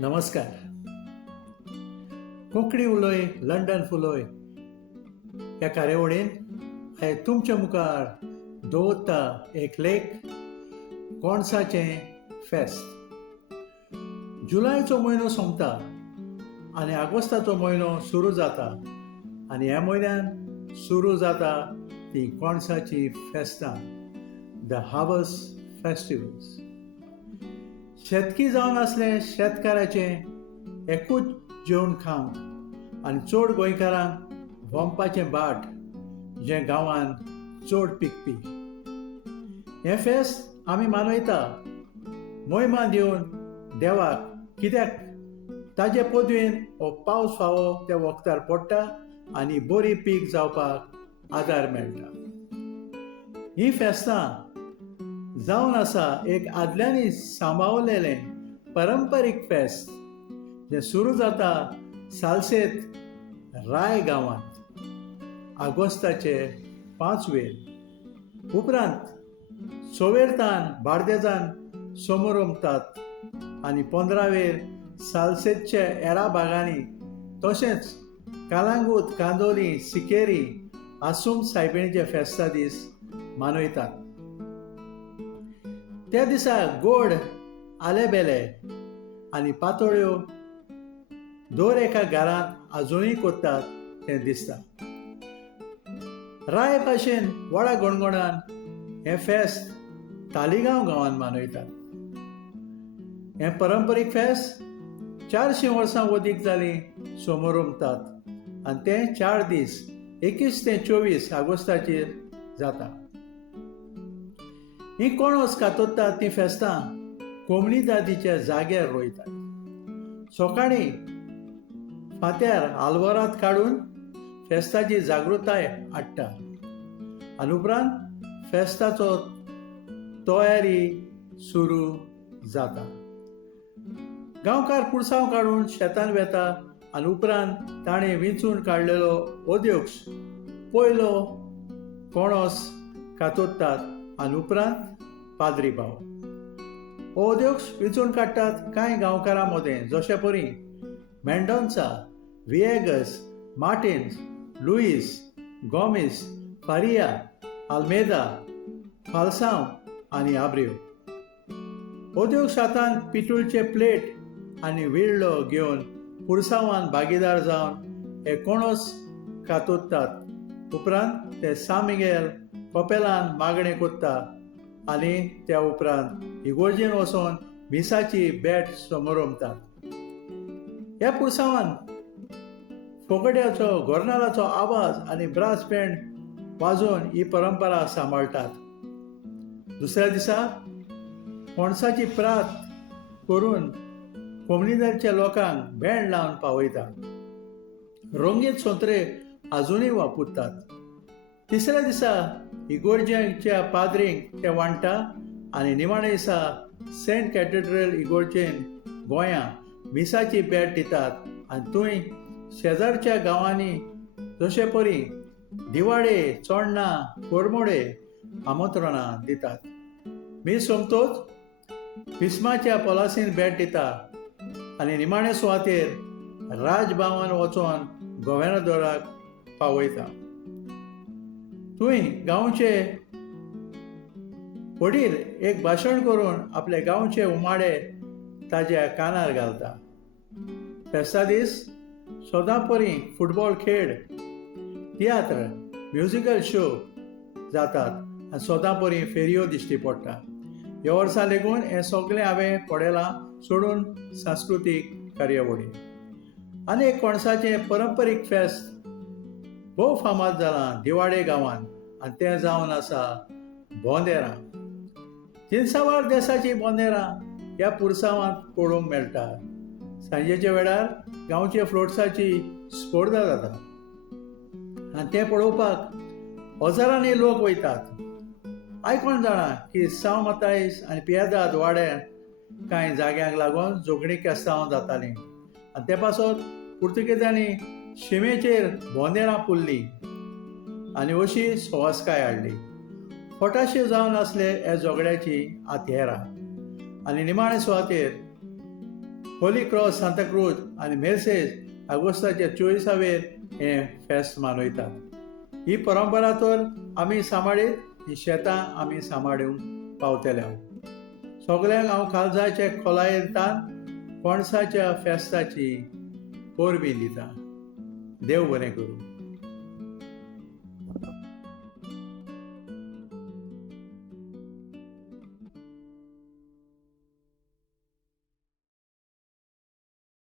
नमस्कार. कोंकणी उलोय लंडन फुलोय ह्या कार्यावळीन हांवें तुमच्या मुखार दवरता एक लेख कोणसाचें फेस्त. जुलयाचो म्हयनो सोंपता आनी आगोस्ताचो म्हयनो सुरू जाता आनी ह्या म्हयन्यान सुरू जाता ती कोणसाची फेस्तां, द हार्वेस्ट फेस्टिवल्स. शेतकी जावन आसले शेतकाराचें एकूच जेवण खावंक आनी चड गोंयकारांक वंपाचें बाट जें गांवांत चड पिकपी. हें फेस्त आमी मनयता मोहिमा दिवन देवाक, कित्याक ताजे पदवेन हो पावस फावो त्या वखदार पडटा आनी बरी पीक जावपाक आदार मेळटा. हीं फेस्तां जावन आसा एक आदल्यांनी सांबाळलेलें पारंपारीक फेस्त जें सुरू जाता सालसेत राय गांवांत आगोस्ताचे 5 उपरांत सोवेरतान बार्देजान समोर उमतात आनी 15 सालसेतच्या हेरा भागांनी तशेंच कालांगूट, कांदोली, सिकेरी, आसूम सायबिणीचे फेस्ता दीस मनयतात. त्या दिसा गोड आलेबेले आनी पातोळ्यो दर एका घरांत आजुनूय करतात तें दिसता. राय भाशेन व्हडा गणगणान हें फेस्त तालिगांव गांवांत मनयतात. हें पारंपारीक फेस्त 400 वर्सां वदीक जालीं समोर उमतात आनी तें 4 दीस 21 ते 24 आगोस्ताचेर जाता. हीं कोणोस कातोत्तात तीं फेस्तां कोमणीदादीच्या जाग्यार रोयतात. सकाळीं फांत्यार आलवारांत काडून फेस्ताची जागृताय हाडटा आनी उपरांत फेस्ताचो तयारी सुरू जाता. गांवकार पुरसांव काडून शेतान वेता आनी उपरांत ताणें विंचून काडलेलो ओद्योक्ष पयलो कोणोस कातोत्तात आनी उपरांत पाद्री भाव ओद्योक्ष विंचून काडटात. कांय गांवकारां मदें जशे परी मेंडोन्सा, विएगस, मार्टिन्स, लुईस, गोमिस, फारिया, आल्मेदा, फाल्सांव आनी आब्रियो. ओद्योक्ष हातान पितूळचे प्लेट आनी विळो घेवन पुरसांवान भागीदार जावन हे कोणोस कातोत्तात. उपरांत ते सामिगेल कपेलान मागणें कोत्ता आनी त्या उपरांत इगोर्जेन वचून मिसाची बॅट समोर उमतात. ह्या पुरसांवान फोगड्याचो, गोरनालाचो आवाज आनी ब्रास बँड वाजोवन ही परंपरा सांबाळटात. दुसऱ्या दिसा पणसाची प्रात करून कोमणीदारच्या लोकांक बँड लावन पावयता. रंगीत सोंत्रे आजुनूय वापुरतात. तिसऱ्या दिसा इगोर्जेच्या पाद्रींक ते वांटा आनी निमाणे दिसा सेंट कॅथेड्रल इगोर्जेन गोंयां मिसाची बॅट दितात आनी थंय शेजारच्या गांवांनी जशे परी दिवाडे, चोडणां, कोरमोडे आमंत्रणां दितात. मीस सोंपतच पिस्माच्या पोलासीन बॅट दिता आनी निमाणे सुवातेर राजभवन वचोन गव्हर्नराक पावयता. थंय गांवचे वडील एक भाशण करून आपले गांवचे उमाडे ताज्या कानार घालता. फेस्ता दीस सोदां परी फुटबॉल खेळ, तियात्र, म्युजिकल शो जातात आनी सोदां परी फेरयो दिश्टी पडटा. ह्या वर्सा लेगून हें सगळें हांवें पडयलां सोडून सांस्कृतीक कार्यावळी. आनी एक कोणसाचें पारंपारीक फेस्त भोव फामाद जालां दिवाडे गांवांत आनी तें जावन आसा बोंदेरां. जिनसावार देसाची बोंदेरां ह्या पुरसांवांत पळोवंक मेळटा. सांजेच्या वेळार गांवचे फ्लोट्साची स्पर्धा जाता आनी तें पळोवपाक हजारांनी लोक वयतात. आयकोन जाणा की साव मातायस आनी पियेदाद वाड्यार कांय जाग्यांक लागून जोगणी केस्तांव जातालीं आनी ते पासत पुर्तुगेजांनी शिमेचेर बोंदेरां पुल्लीं आनी अशी सुवासकाय हाडली. फटाशे जावन आसले ह्या झगड्याची आतेरां आनी निमाणे सुवातेर होली क्रॉस सांताक्रूज आनी मेर्सेस आगोस्ताच्या 24वेर हें फेस्त मनयतात. ही परंपरा तर आमी सांबाळीत ही शेतां आमी सांबाळूंक पावतले. सगळ्यांक हांव काळजाचे खोलायेंतल्यान पणसाच्या फेस्ताची परबीं दिता. देव बरें करूं.